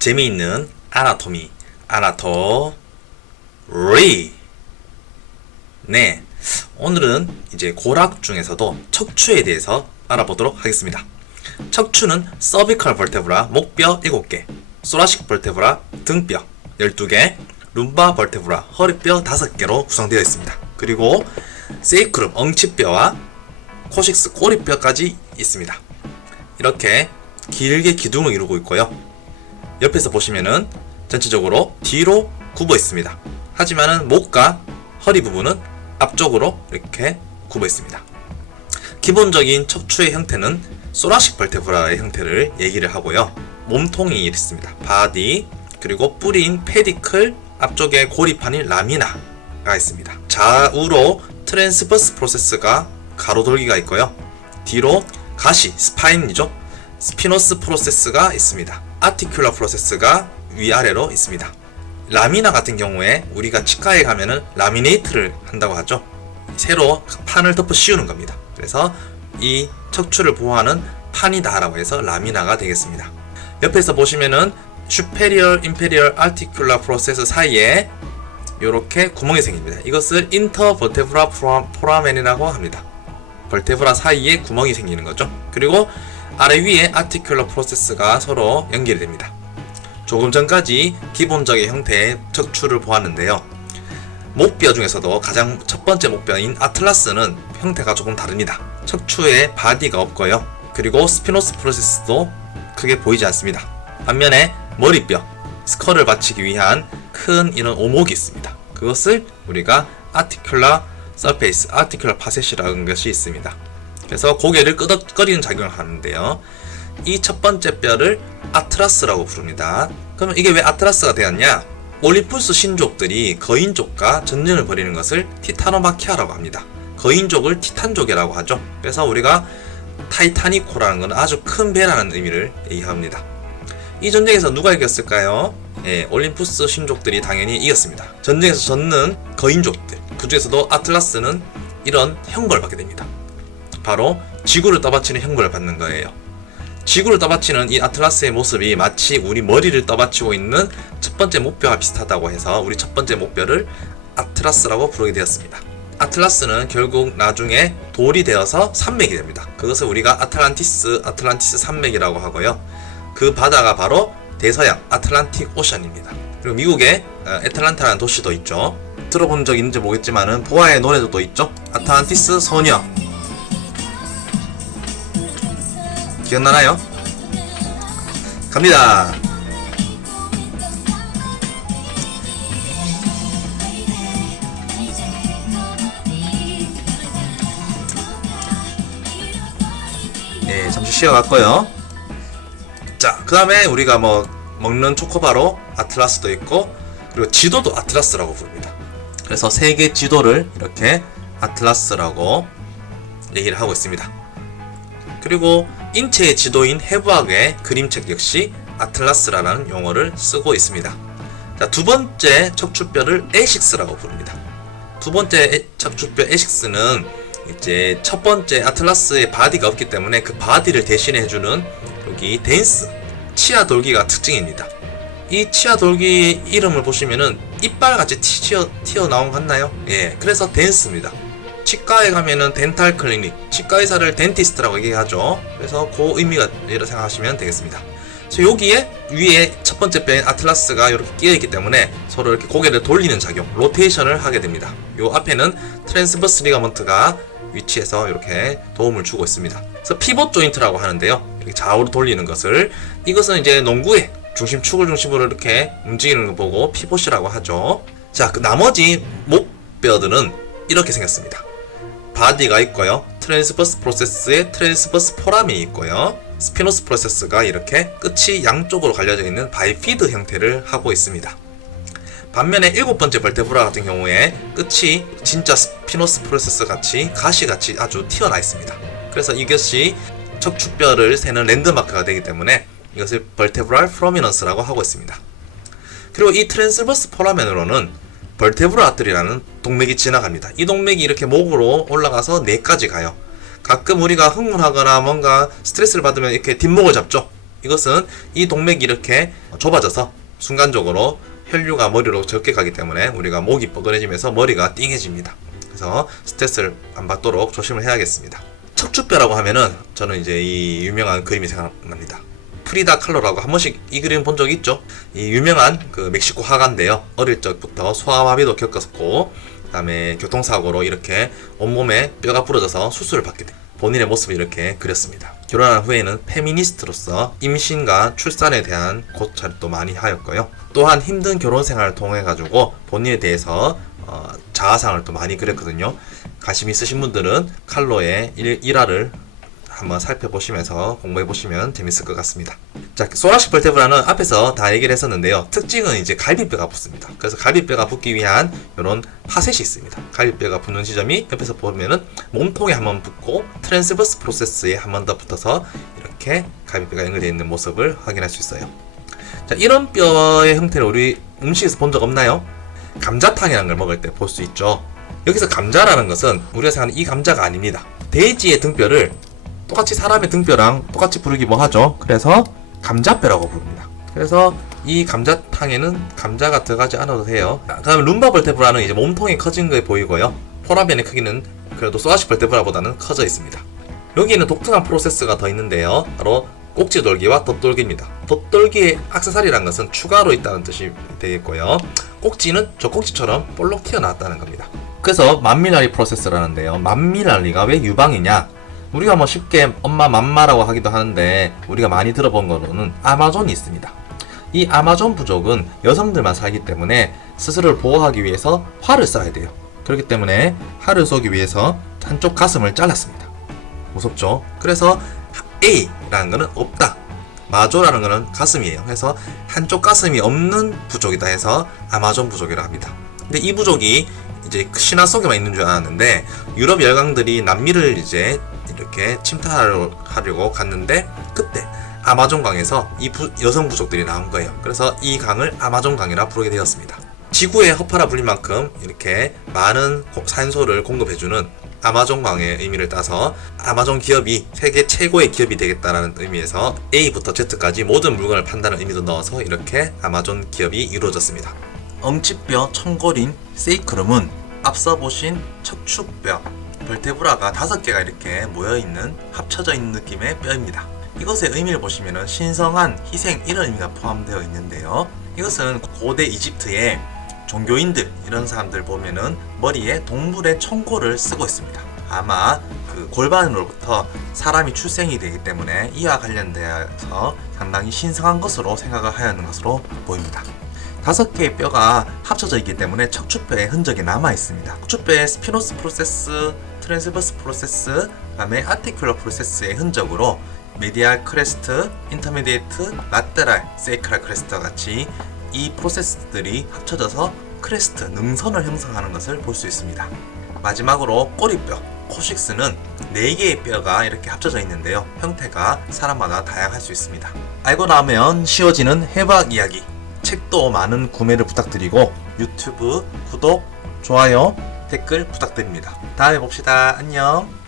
재미있는 아나토미, 아나토리. 네, 오늘은 이제 고락 중에서도 척추에 대해서 알아보도록 하겠습니다. 척추는 서비컬 벌테브라 목뼈 7개, 소라식 벌테브라 등뼈 12개, 룸바 벌테브라 허리뼈 5개로 구성되어 있습니다. 그리고 세이크룸 엉치뼈와 코식스 꼬리뼈까지 있습니다. 이렇게 길게 기둥을 이루고 있고요. 옆에서 보시면은 전체적으로 뒤로 굽어 있습니다. 하지만은 목과 허리 부분은 앞쪽으로 이렇게 굽어 있습니다. 기본적인 척추의 형태는 소라식 벌테브라의 형태를 얘기를 하고요. 몸통이 있습니다. 바디, 그리고 뿌리인 페디클, 앞쪽에 고리판인 라미나가 있습니다. 좌우로 트랜스버스 프로세스가 가로돌기가 있고요. 뒤로 가시, 스파인이죠. 스피노스 프로세스가 있습니다. 아티큘러 프로세스가 위아래로 있습니다. 라미나 같은 경우에 우리가 치과에 가면은 라미네이트를 한다고 하죠. 새로 판을 덮어 씌우는 겁니다. 그래서 이 척추를 보호하는 판이다라고 해서 라미나가 되겠습니다. 옆에서 보시면은 슈페리얼, 인페리얼, 아티큘러 프로세스 사이에 이렇게 구멍이 생깁니다. 이것을 인터버테브라 포라멘이라고 합니다. 벌테브라 사이에 구멍이 생기는 거죠. 그리고 아래 위에 아티큘러 프로세스가 서로 연결이 됩니다. 조금 전까지 기본적인 형태의 척추를 보았는데요. 목뼈 중에서도 가장 첫 번째 목뼈인 아틀라스는 형태가 조금 다릅니다. 척추에 바디가 없고요. 그리고 스피노스 프로세스도 크게 보이지 않습니다. 반면에 머리뼈, 스컬을 받치기 위한 큰 이런 오목이 있습니다. 그것을 우리가 아티큘러 서페이스, 아티큘러 파셋이라는 것이 있습니다. 그래서 고개를 끄덕거리는 작용을 하는데요. 이 첫 번째 뼈를 아트라스라고 부릅니다. 그러면 이게 왜 아트라스가 되었냐? 올림푸스 신족들이 거인족과 전쟁을 벌이는 것을 티타노마키아라고 합니다. 거인족을 티탄족이라고 하죠. 그래서 우리가 타이타니코라는 것은 아주 큰 배라는 의미를 얘기합니다. 이 전쟁에서 누가 이겼을까요? 예, 올림푸스 신족들이 당연히 이겼습니다. 전쟁에서 졌는 거인족들, 그 중에서도 아틀라스는 이런 형벌을 받게 됩니다. 바로 지구를 떠받치는 형벌을 받는 거예요. 지구를 떠받치는 이 아틀라스의 모습이 마치 우리 머리를 떠받치고 있는 첫 번째 목뼈와 비슷하다고 해서 우리 첫 번째 목뼈를 아틀라스라고 부르게 되었습니다. 아틀라스는 결국 나중에 돌이 되어서 산맥이 됩니다. 그것을 우리가 아틀란티스 산맥이라고 하고요. 그 바다가 바로 대서양 아틀란틱 오션입니다. 그리고 미국에 애틀란타라는 도시도 있죠. 들어본 적 있는지 모르겠지만은 보아의 노래도 또 있죠. 아틀란티스 소녀. 기억나나요? 갑니다. 네, 잠시 쉬어갔고요. 자, 그 다음에 우리가 먹는 초코바로 아틀라스도 있고, 그리고 지도도 아틀라스라고 부릅니다. 그래서 세계 지도를 이렇게 아틀라스라고 얘기를 하고 있습니다. 그리고 인체의 지도인 해부학의 그림책 역시 아틀라스라는 용어를 쓰고 있습니다. 자, 두 번째 척추뼈를 에식스라고 부릅니다. 두 번째 척추뼈 에식스는 이제 첫 번째 아틀라스의 바디가 없기 때문에 그 바디를 대신해 주는 여기 댄스, 치아 돌기가 특징입니다. 이 치아 돌기 이름을 보시면은 이빨같이 튀어나온 것 같나요? 예, 그래서 댄스입니다. 치과에 가면은 덴탈 클리닉, 치과 의사를 덴티스트라고 얘기하죠. 그래서 그 의미가 이렇게 생각하시면 되겠습니다. 그래서 여기에 위에 첫 번째 뼈인 아틀라스가 이렇게 끼어 있기 때문에 서로 이렇게 고개를 돌리는 작용, 로테이션을 하게 됩니다. 요 앞에는 트랜스버스 리가먼트가 위치해서 이렇게 도움을 주고 있습니다. 그래서 피봇 조인트라고 하는데요. 이렇게 좌우로 돌리는 것을, 이것은 이제 농구의 축을 중심으로 이렇게 움직이는 걸 보고 피봇이라고 하죠. 자, 그 나머지 목뼈들은 이렇게 생겼습니다. 바디가 있고요. 트랜스버스 프로세스에 트랜스버스 포라멘이 있고요. 스피노스 프로세스가 이렇게 끝이 양쪽으로 갈려져 있는 바이피드 형태를 하고 있습니다. 반면에 7번째 벌테브라 같은 경우에 끝이 진짜 스피노스 프로세스 같이 가시같이 아주 튀어나 있습니다. 그래서 이것이 척추뼈를 세는 랜드마크가 되기 때문에 이것을 벌테브랄 프로미넌스라고 하고 있습니다. 그리고 이 트랜스버스 포라멘으로는 벌테브라 아트리라는 동맥이 지나갑니다. 이 동맥이 이렇게 목으로 올라가서 뇌까지 가요. 가끔 우리가 흥분하거나 뭔가 스트레스를 받으면 이렇게 뒷목을 잡죠. 이것은 이 동맥이 이렇게 좁아져서 순간적으로 혈류가 머리로 적게 가기 때문에 우리가 목이 뻐근해지면서 머리가 띵해집니다. 그래서 스트레스를 안 받도록 조심을 해야겠습니다. 척추뼈라고 하면은 저는 이제 이 유명한 그림이 생각납니다. 프리다 칼로라고 한 번씩 이 그림 본 적 있죠? 이 유명한 그 멕시코 화가인데요. 어릴 적부터 소아마비도 겪었고, 그 다음에 교통사고로 이렇게 온몸에 뼈가 부러져서 수술을 받게 돼. 본인의 모습을 이렇게 그렸습니다. 결혼한 후에는 페미니스트로서 임신과 출산에 대한 고찰도 또 많이 하였고요. 또한 힘든 결혼 생활을 통해 가지고 본인에 대해서 자아상을 또 많이 그렸거든요. 관심 있으신 분들은 칼로의 일화를 한번 살펴보시면서 공부해보시면 재밌을 것 같습니다. 자, 소라식 벌테브라는 앞에서 다 얘기를 했었는데요. 특징은 이제 갈비뼈가 붙습니다. 그래서 갈비뼈가 붙기 위한 이런 파셋이 있습니다. 갈비뼈가 붙는 지점이 옆에서 보면은 몸통에 한번 붙고 트랜스버스 프로세스에 한 번 더 붙어서 이렇게 갈비뼈가 연결되어 있는 모습을 확인할 수 있어요. 자, 이런 뼈의 형태를 우리 음식에서 본 적 없나요? 감자탕이라는 걸 먹을 때 볼 수 있죠. 여기서 감자라는 것은 우리가 생각하는 이 감자가 아닙니다. 돼지의 등뼈를 똑같이 사람의 등뼈랑 똑같이 부르기 뭐하죠? 그래서 감자뼈라고 부릅니다. 그래서 이 감자탕에는 감자가 들어가지 않아도 돼요. 그 다음에 룸바 벌테브라는 이제 몸통이 커진 게 보이고요. 포라면의 크기는 그래도 소라식 벌테브라보다는 커져 있습니다. 여기에는 독특한 프로세스가 더 있는데요. 바로 꼭지돌기와 덧돌기입니다. 덧돌기의 액세서리라는 것은 추가로 있다는 뜻이 되겠고요. 꼭지는 저 꼭지처럼 볼록 튀어나왔다는 겁니다. 그래서 만밀알리 프로세스라는데요. 만밀알리가 왜 유방이냐? 우리가 뭐 쉽게 엄마 맘마라고 하기도 하는데 우리가 많이 들어본 거로는 아마존이 있습니다. 이 아마존 부족은 여성들만 살기 때문에 스스로를 보호하기 위해서 활을 쏴야 돼요. 그렇기 때문에 활을 쏘기 위해서 한쪽 가슴을 잘랐습니다. 무섭죠? 그래서 A라는 거는 없다. 마조라는 거는 가슴이에요. 그래서 한쪽 가슴이 없는 부족이다 해서 아마존 부족이라고 합니다. 근데 이 부족이 이제 신화 속에만 있는 줄 알았는데 유럽 열강들이 남미를 이제 이렇게 침탈하려고 갔는데 그때 아마존 강에서 이 여성 부족들이 나온 거예요. 그래서 이 강을 아마존 강이라 부르게 되었습니다. 지구의 허파라 불릴 만큼 이렇게 많은 산소를 공급해주는 아마존 강의 의미를 따서 아마존 기업이 세계 최고의 기업이 되겠다라는 의미에서 A부터 Z까지 모든 물건을 판다는 의미도 넣어서 이렇게 아마존 기업이 이루어졌습니다. 엄지뼈 청골인 세이크름은 앞서 보신 척추뼈 벌테브라가 5개가 이렇게 모여있는 합쳐져 있는 느낌의 뼈입니다. 이것의 의미를 보시면 신성한 희생 이런 의미가 포함되어 있는데요. 이것은 고대 이집트의 종교인들 이런 사람들 보면은 머리에 동물의 청골을 쓰고 있습니다. 아마 그 골반으로부터 사람이 출생이 되기 때문에 이와 관련되어서 상당히 신성한 것으로 생각을 하였는 것으로 보입니다. 5개의 뼈가 합쳐져 있기 때문에 척추뼈의 흔적이 남아 있습니다. 척추뼈의 스피노스 프로세스, 트랜스버스 프로세스, 그 다음에 아티큘러 프로세스의 흔적으로 메디알 크레스트, 인터미디에이트, 라테랄, 세이크랄 크레스트와 같이 이 프로세스들이 합쳐져서 크레스트, 능선을 형성하는 것을 볼 수 있습니다. 마지막으로 꼬리뼈, 코식스는 4개의 뼈가 이렇게 합쳐져 있는데요. 형태가 사람마다 다양할 수 있습니다. 알고 나면 쉬워지는 해부학 이야기, 책도 많은 구매를 부탁드리고 유튜브 구독, 좋아요, 댓글 부탁드립니다. 다음에 봅시다. 안녕.